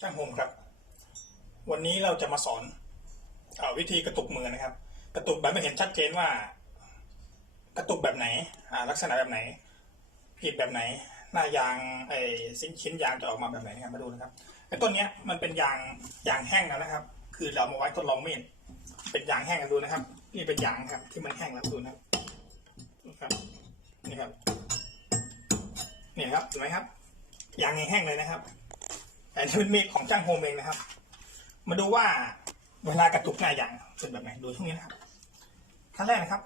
ช่างโฮมครับ วันนี้เราจะมาสอนอวิธีกระตุกมือนะครับ กระตุกแบบไม่เห็นชัดเจนว่า กระตุกแบบไหนลักษณะแบบไหนผิดแบบไหน หน้ายางไอ้ชิ้นชิ้นยางจะออกมาแบบไหนนะครับมาดูนะครับไอ้ต้นเนี้ยมันเป็นยางยางแห้งแล้วนะครับ คือเรามาไว้ทดลองมีดเป็นยางแห้งกันดูนะครับ นี่เป็นยางครับ ที่มันแห้งแล้วดูนะครับนะครับนี่ครับนี่ครับเห็นไหมครับยางแห้งเลยนะครับ แต่นี่เป็นมีดของจ้างโฮมเองนะครับ มาดูว่าเวลากระตุกหน้ายางเป็นแบบไหนดูช่วงนี้นะครับขั้นแรกนะครับ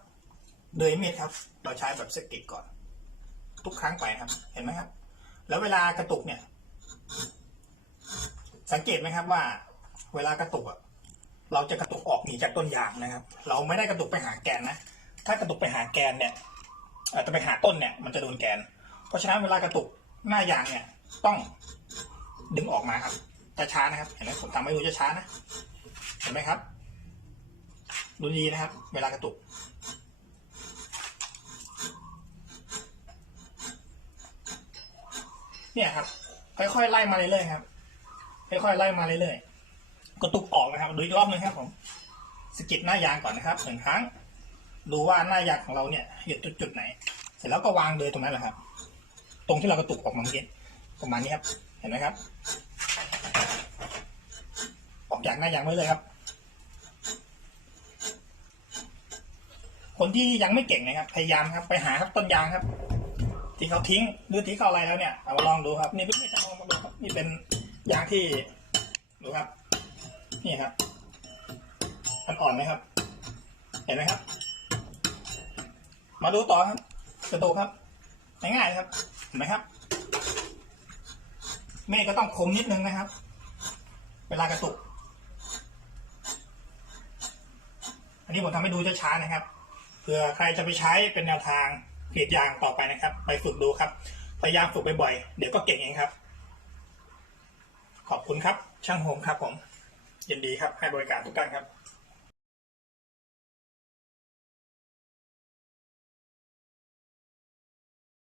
เดยมีดครับ เราใช้แบบสกิดก่อน ทุกครั้งไปครับ เห็นไหมครับ แล้วเวลากระตุกเนี่ย สังเกตไหมครับว่า เวลากระตุกอะเราจะกระตุกออกหนีจากต้นยางนะครับ เราไม่ได้กระตุกไปหาแกนนะ ถ้ากระตุกไปหาแกนเนี่ยอาจจะไปหาต้นเนี่ย มันจะโดนแกน เพราะฉะนั้นเวลากระตุกหน้ายางเนี่ย ต้อง ดึงออกมาครับจะช้านะครับ เห็นไหมผมทำให้ดูจะช้านะ เห็นไหมครับ ดูดีนะครับ เวลากระตุก เนี่ยครับ ค่อยๆไล่มาเรื่อยๆครับ ค่อยๆไล่มาเรื่อยๆ กระตุกออกนะครับ ดูอีกรอบหนึงครับผมสกิดหน้ายางก่อนนะครับหนึ่งครั้ง ดูว่าหน้ายางของเราเนี่ยอยู่จุดๆไหน เสร็จแล้วก็วางเลยตรงนั้นแหละครับ ตรงที่เรากระตุกออกมาเมื่อกี้ประมาณนี้ครับ เห็นไหมครับ ออกจากหน้ายางไว้เลยครับ คนที่ยังไม่เก่งนะครับ พยายามครับ ไปหาครับต้นยางครับ ที่เขาทิ้งหรือที่เขาอะไรแล้วเนี่ยเอาลองดูครับ นี่เป็นจะลองมาดูครับนี่เป็นยางที่ดูครับ นี่ครับมันอ่อนไหมครับ เห็นไหมครับ มาดูต่อครับกระตุกครับง่ายๆครับ เห็นไหมครับ เมฆก็ต้องคมนิดนึงนะครับ เวลากระตุก อันนี้ผมทำให้ดูช้าๆนะครับ เผื่อใครจะไปใช้เป็นแนวทางกรีดยางต่อไปนะครับ ไปฝึกดูครับ พยายามฝึกบ่อยๆ เดี๋ยวก็เก่งเองครับ ขอบคุณครับ ช่างโฮมครับผมยินดีครับให้บริการทุกท่านครับ